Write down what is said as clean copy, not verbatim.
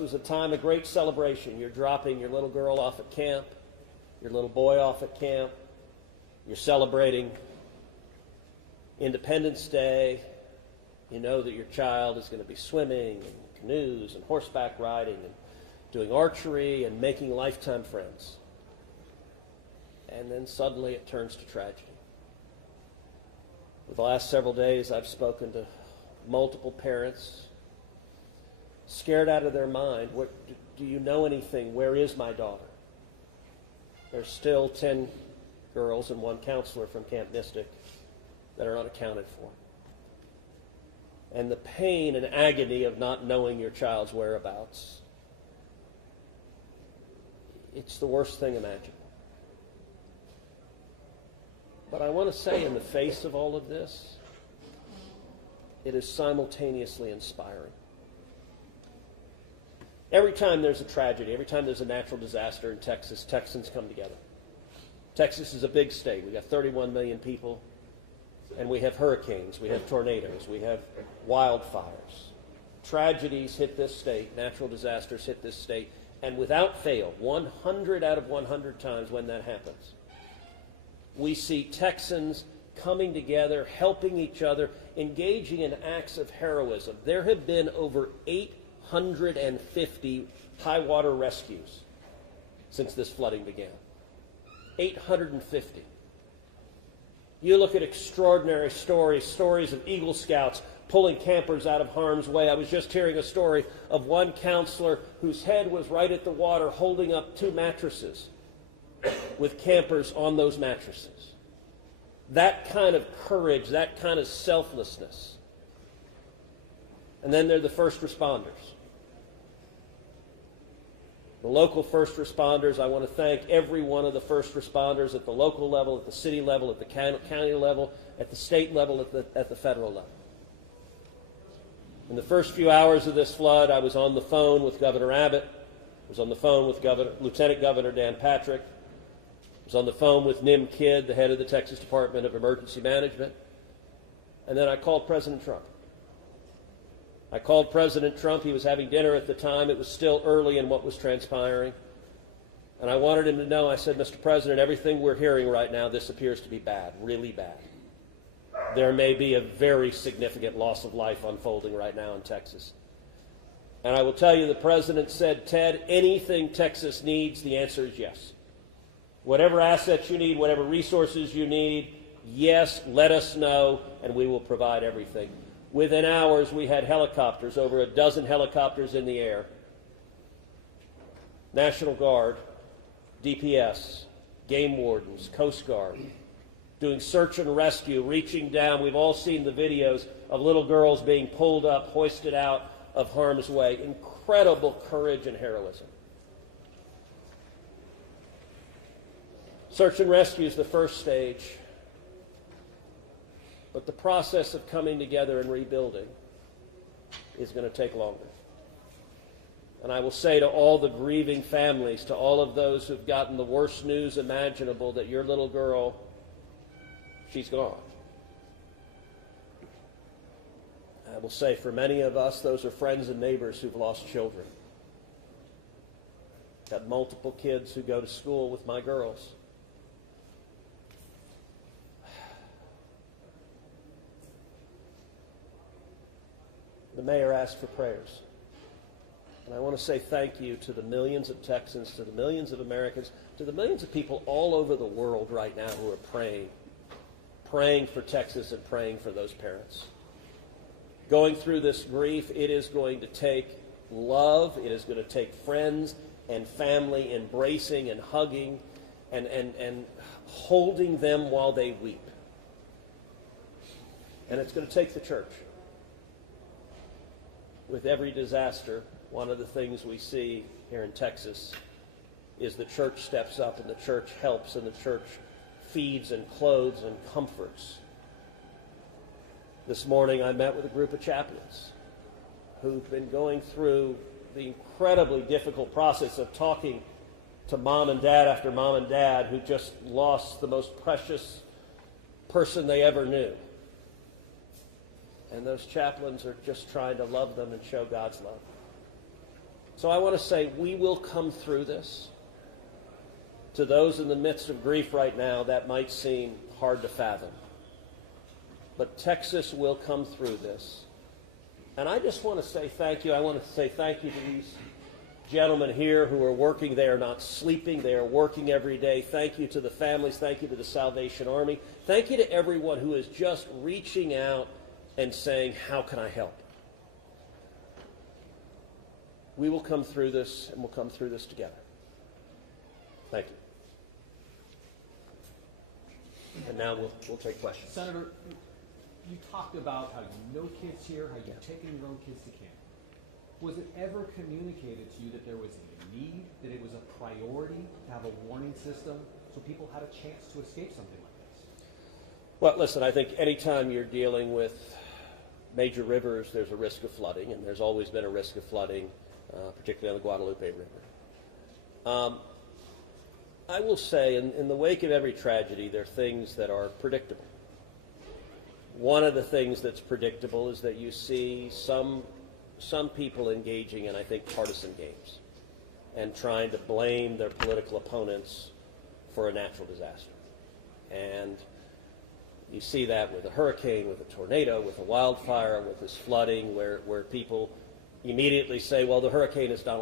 was a time of great celebration. You're dropping your little girl off at camp, your little boy off at camp. You're celebrating Independence Day. You know that your child is going to be swimming and canoes and horseback riding and doing archery and making lifetime friends. And then suddenly it turns to tragedy. For the last several days, I've spoken to multiple parents, scared out of their mind. Do you know anything? Where is my daughter? There's still 10 girls and one counselor from Camp Mystic that are unaccounted for. And the pain and agony of not knowing your child's whereabouts, it's the worst thing imaginable. But I want to say, in the face of all of this, it is simultaneously inspiring. Every time there's a tragedy, every time there's a natural disaster in Texas, Texans come together. Texas is a big state. We've got 31 million people, and we have hurricanes, we have tornadoes, we have wildfires. Tragedies hit this state, natural disasters hit this state, and without fail, 100 out of 100 times when that happens, we see Texans coming together, helping each other, engaging in acts of heroism. There have been over 850 high water rescues since this flooding began. 850. You look at extraordinary stories of Eagle Scouts pulling campers out of harm's way. I was just hearing a story of one counselor whose head was right at the water holding up 2 mattresses with campers on those mattresses. That kind of courage, that kind of selflessness. And then there are the first responders. The local first responders, I want to thank every one of the first responders at the local level, at the city level, at the county level, at the state level, at the federal level. In the first few hours of this flood, I was on the phone with Governor Abbott. I was on the phone with Lieutenant Governor Dan Patrick. I was on the phone with Nim Kidd, the head of the Texas Department of Emergency Management. And then I called President Trump. I called President Trump. He was having dinner at the time. It was still early in what was transpiring. And I wanted him to know, I said, Mr. President, everything we're hearing right now, this appears to be bad, really bad. There may be a very significant loss of life unfolding right now in Texas. And I will tell you, the President said, Ted, anything Texas needs, the answer is yes. Whatever assets you need, whatever resources you need, yes, let us know, and we will provide everything. Within hours, we had helicopters, over a dozen helicopters in the air. National Guard, DPS, game wardens, Coast Guard, doing search and rescue, reaching down. We've all seen the videos of little girls being pulled up, hoisted out of harm's way. Incredible courage and heroism. Search and rescue is the first stage. But the process of coming together and rebuilding is going to take longer. And I will say to all the grieving families, to all of those who've gotten the worst news imaginable, that your little girl, she's gone. I will say for many of us, those are friends and neighbors who've lost children. Got multiple kids who go to school with my girls. The mayor asked for prayers. And I want to say thank you to the millions of Texans, to the millions of Americans, to the millions of people all over the world right now who are praying for Texas and praying for those parents. Going through this grief, it is going to take love, it is going to take friends and family embracing and hugging and holding them while they weep. And it's going to take the church. With every disaster, one of the things we see here in Texas is the church steps up and the church helps and the church feeds and clothes and comforts. This morning I met with a group of chaplains who've been going through the incredibly difficult process of talking to mom and dad after mom and dad who just lost the most precious person they ever knew. And those chaplains are just trying to love them and show God's love. So I want to say we will come through this. To those in the midst of grief right now, that might seem hard to fathom. But Texas will come through this. And I just want to say thank you. I want to say thank you to these gentlemen here who are working. They are not sleeping. They are working every day. Thank you to the families. Thank you to the Salvation Army. Thank you to everyone who is just reaching out and saying, how can I help? We will come through this, and we'll come through this together. Thank you. And now we'll take questions. Senator, you talked about how you know kids here, how you've taken your own kids to camp. Was it ever communicated to you that there was a need, that it was a priority to have a warning system so people had a chance to escape something like this? Well, listen, I think anytime you're dealing with major rivers, there's a risk of flooding, and there's always been a risk of flooding, particularly on the Guadalupe River. I will say, in the wake of every tragedy, there are things that are predictable. One of the things that's predictable is that you see some people engaging in, I think, partisan games and trying to blame their political opponents for a natural disaster. And you see that with a hurricane, with a tornado, with a wildfire, with this flooding, where people immediately say, well, the hurricane is Donald